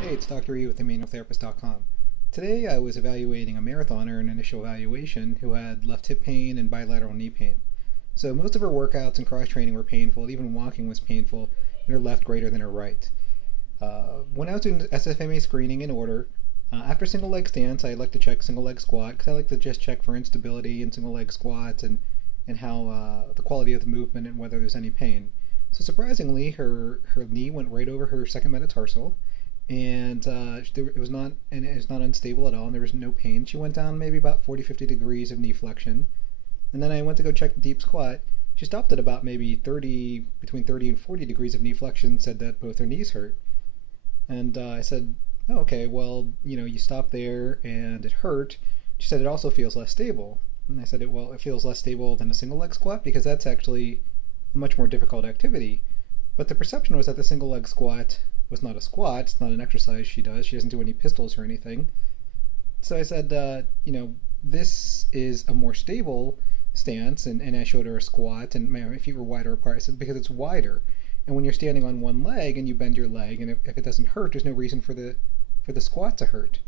Hey, it's Dr. E with theManualTherapist.com. Today I was evaluating a marathoner in initial evaluation who had left hip pain and bilateral knee pain. So most of her workouts and cross-training were painful, even walking was painful, and her left greater than her right. When I was doing SFMA screening in order, after single leg stance I like to check single leg squat because I like to just check for instability in single leg squats and how the quality of the movement and whether there's any pain. So surprisingly, her knee went right over her second metatarsal, and it was not unstable at all, and there was no pain. She went down maybe about 40-50 degrees of knee flexion, and then I went to go check the deep squat. She stopped at about maybe between 30 and 40 degrees of knee flexion, said that both her knees hurt. And I said, oh, okay, well, you stopped there and it hurt. She said it also feels less stable. And I said, well, it feels less stable than a single leg squat because that's actually a much more difficult activity. But the perception was that the single leg squat was not a squat. It's not an exercise she does. She doesn't do any pistols or anything. So I said, this is a more stable stance, and I showed her a squat, and my feet were wider apart. I said, because it's wider. And when you're standing on one leg and you bend your leg, and if it doesn't hurt, there's no reason for the squat to hurt.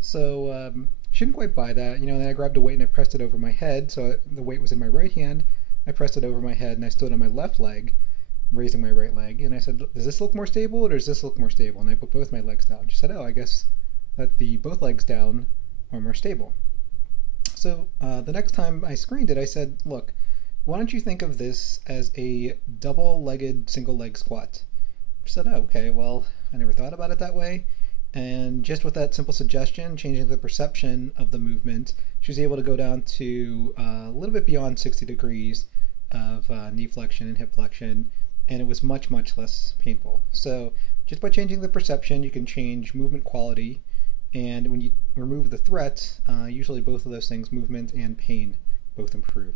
So she didn't quite buy that. Then I grabbed a weight and I pressed it over my head. So the weight was in my right hand. I pressed it over my head and I stood on my left leg, raising my right leg, and I said, does this look more stable or does this look more stable? And I put both my legs down. She said, oh, I guess that the both legs down are more stable. So the next time I screened it, I said, look, why don't you think of this as a double-legged single-leg squat? She said, oh, okay, well, I never thought about it that way. And just with that simple suggestion, changing the perception of the movement, she was able to go down to a little bit beyond 60 degrees of knee flexion and hip flexion, and it was much, much less painful. So just by changing the perception, you can change movement quality, and when you remove the threat, usually both of those things, movement and pain, both improve.